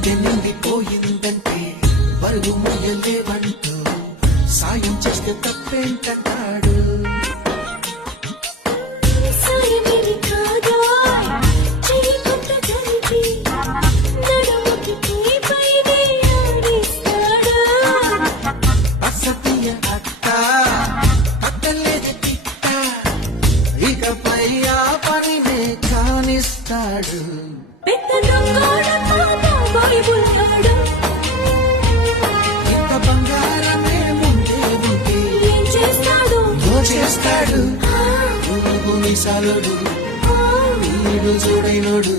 గుండె నిండిపోయిందంటే బరువు మొయ్యలేవంటూ సాయం చేస్తే తప్పేంటంటాడు. అసతీయ అత్త అత్తలేదు తిట్ట ఇకపై ఆ పనినే కానిస్తాడు. ఇంత బంగారమే ముందే ఉంటే దోచేస్తాడు. మీసాలుడు వీడు చూడైనోడు